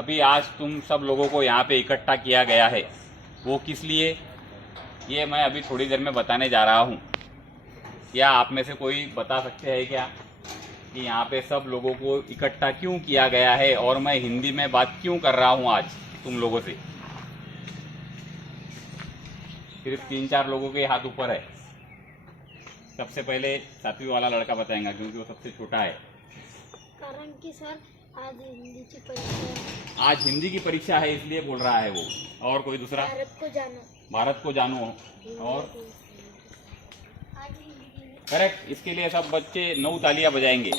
अभी आज तुम सब लोगों को यहाँ पे इकट्ठा किया गया है, वो किस लिए, ये मैं अभी थोड़ी देर में बताने जा रहा हूँ। क्या आप में से कोई बता सकते हैं क्या कि यहाँ पे सब लोगों को इकट्ठा क्यों किया गया है और मैं हिंदी में बात क्यों कर रहा हूँ आज तुम लोगों से? सिर्फ 3-4 लोगों के हाथ ऊपर है। सबसे पहले 7वीं वाला लड़का बताएगा क्योंकि वो सबसे छोटा है। कारण कि सर आज हिंदी की परीक्षा है। आज हिंदी की परीक्षा है इसलिए बोल रहा है वो। और कोई दूसरा? भारत को जानो। भारत को जानो। और आज हिंदी की करेक्ट। इसके लिए सब बच्चे 9 तालियां बजाएंगे।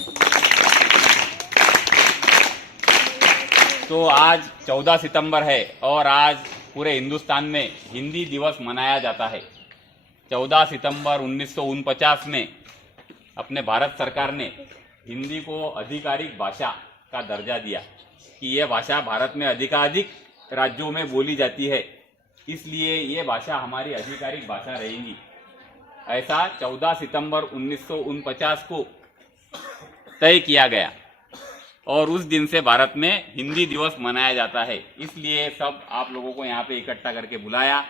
तो आज 14 सितंबर है और आज पूरे हिंदुस्तान में हिंदी दिवस मनाया जाता है। 14 सितंबर 1949 में अपने भारत सरकार ने हिंदी को आधिकारिक भाषा का दर्जा दिया कि यह भाषा भारत में अधिकाधिक राज्यों में बोली जाती है, इसलिए ये भाषा हमारी आधिकारिक भाषा रहेगी। ऐसा 14 सितंबर 1949 को तय किया गया और उस दिन से भारत में हिंदी दिवस मनाया जाता है। इसलिए सब आप लोगों को यहाँ पे इकट्ठा करके बुलाया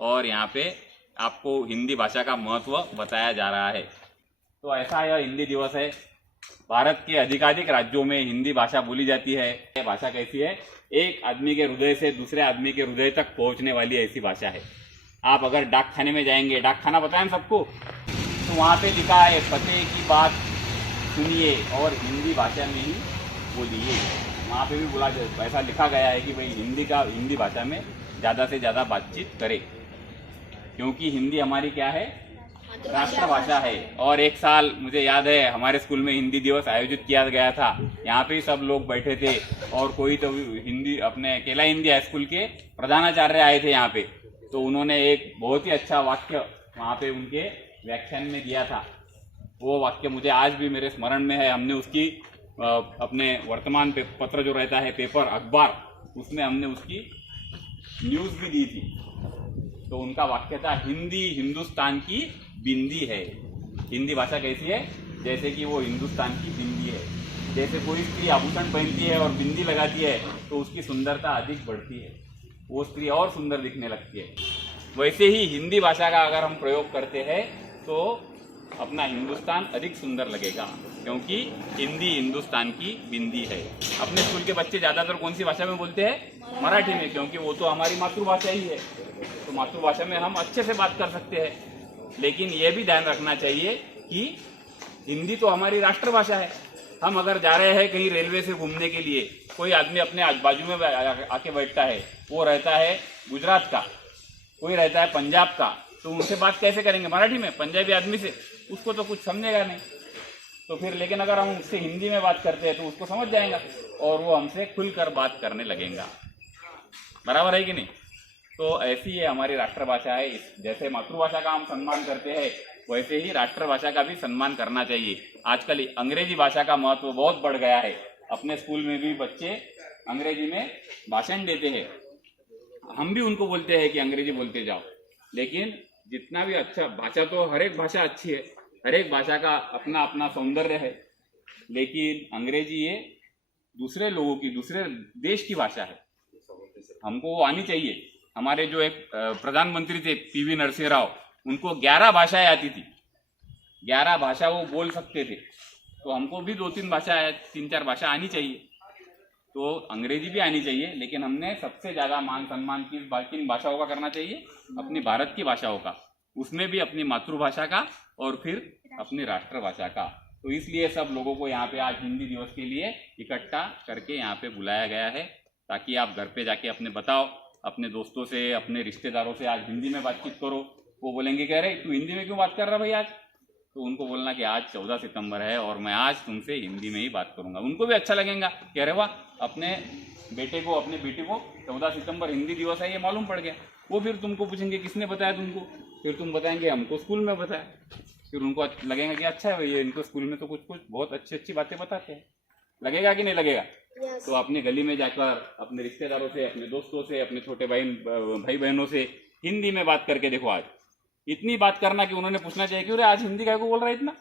और यहाँ पे आपको हिंदी भाषा का महत्व बताया जा रहा है। तो ऐसा यह हिंदी दिवस है। भारत के अधिकाधिक राज्यों में हिंदी भाषा बोली जाती है। यह भाषा कैसी है? एक आदमी के हृदय से दूसरे आदमी के हृदय तक पहुंचने वाली ऐसी भाषा है। आप अगर डाक खाने में जाएंगे, डाक खाना बताएं सबको, तो वहाँ पे लिखा है पते की बात सुनिए और हिंदी भाषा में ही बोलिए। वहाँ पे भी बोला ऐसा लिखा गया है कि भाई हिंदी भाषा में ज़्यादा से ज़्यादा बातचीत करें, क्योंकि हिंदी हमारी क्या है? राष्ट्रभाषा है। और एक साल मुझे याद है हमारे स्कूल में हिंदी दिवस आयोजित किया गया था। यहाँ पे सब लोग बैठे थे और कोई तो हिंदी अपने केला हिंदी हाई स्कूल के प्रधानाचार्य आए थे यहाँ पे, तो उन्होंने एक बहुत ही अच्छा वाक्य वहाँ पे उनके व्याख्यान में दिया था। वो वाक्य मुझे आज भी मेरे स्मरण में है। हमने उसकी अपने वर्तमान पत्र जो रहता है, पेपर अखबार, उसमें हमने उसकी न्यूज़ भी दी थी। तो उनका वाक्य था, हिंदी हिंदुस्तान की बिंदी है। हिंदी भाषा कैसी है? जैसे कि वो हिंदुस्तान की बिंदी है। जैसे कोई स्त्री आभूषण पहनती है और बिंदी लगाती है तो उसकी सुंदरता अधिक बढ़ती है, वो स्त्री और सुंदर दिखने लगती है। वैसे ही हिंदी भाषा का अगर हम प्रयोग करते हैं तो अपना हिंदुस्तान अधिक सुंदर लगेगा, क्योंकि हिंदी हिंदुस्तान की बिंदी है। अपने स्कूल के बच्चे ज़्यादातर कौन सी भाषा में बोलते हैं? मराठी में, क्योंकि वो तो हमारी मातृभाषा ही है। तो मातृभाषा में हम अच्छे से बात कर सकते हैं। लेकिन ये भी ध्यान रखना चाहिए कि हिंदी तो हमारी राष्ट्रभाषा है। हम अगर जा रहे हैं कहीं रेलवे से घूमने के लिए, कोई आदमी अपने बाजू में आके बैठता है, वो रहता है गुजरात का, कोई रहता है पंजाब का, तो उनसे बात कैसे करेंगे? मराठी में। पंजाबी आदमी से उसको तो कुछ समझेगा नहीं। तो फिर लेकिन अगर हम उससे हिंदी में बात करते हैं तो उसको समझ जाएगा और वो हमसे खुलकर बात करने लगेगा। बराबर है कि नहीं? तो ऐसी ये हमारी राष्ट्रभाषा है। जैसे मातृभाषा का हम सम्मान करते हैं, वैसे ही राष्ट्रभाषा का भी सम्मान करना चाहिए। आजकल अंग्रेजी भाषा का महत्व बहुत बढ़ गया है। अपने स्कूल में भी बच्चे अंग्रेजी में भाषण देते हैं। हम भी उनको बोलते हैं कि अंग्रेजी बोलते जाओ, लेकिन जितना भी अच्छा भाषा, तो हर एक भाषा अच्छी है, हर एक भाषा का अपना अपना सौंदर्य है, लेकिन अंग्रेजी ये दूसरे लोगों की, दूसरे देश की भाषा है। हमको वो आनी चाहिए। हमारे जो एक प्रधानमंत्री थे पीवी नरसिंह राव, उनको 11 भाषाएं आती थी। 11 भाषा वो बोल सकते थे। तो हमको भी 2-3 भाषा, 3-4 भाषा आनी चाहिए। तो अंग्रेजी भी आनी चाहिए, लेकिन हमने सबसे ज़्यादा मान सम्मान किन भाषाओं का करना चाहिए? अपनी भारत की भाषाओं का, उसमें भी अपनी मातृभाषा का और फिर अपनी राष्ट्रभाषा का। तो इसलिए सब लोगों को यहाँ पे आज हिंदी दिवस के लिए इकट्ठा करके यहाँ पे बुलाया गया है, ताकि आप घर पे जाके अपने बताओ, अपने दोस्तों से, अपने रिश्तेदारों से आज हिंदी में बातचीत करो। वो बोलेंगे कह रहे तू हिंदी में क्यों बात कर रहा भाई आज? तो उनको बोलना कि आज 14 सितंबर है और मैं आज तुमसे हिंदी में ही बात करूंगा। उनको भी अच्छा लगेगा, कह रहे वाह, अपने बेटे को, अपनी बेटी को 14 सितंबर हिंदी दिवस है ये मालूम पड़ गया। वो फिर तुमको पूछेंगे किसने बताया तुमको? फिर तुम बताएंगे हमको स्कूल में बताया। फिर उनको लगेगा कि अच्छा है भैया, इनको स्कूल में तो कुछ कुछ बहुत अच्छी अच्छी बातें बताते हैं। लगेगा कि नहीं लगेगा? तो अपने गली में जाकर अपने रिश्तेदारों से, अपने दोस्तों से, अपने छोटे भाई बहनों से हिंदी में बात करके देखो। आज इतनी बात करना कि उन्होंने पूछना चाहिए कि अरे आज हिंदी काय को बोल रहा है इतना।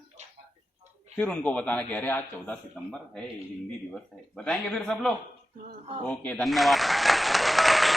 फिर उनको बताना कि अरे आज 14 सितंबर है, हिंदी दिवस है। बताएंगे फिर सब लोग। ओके, धन्यवाद.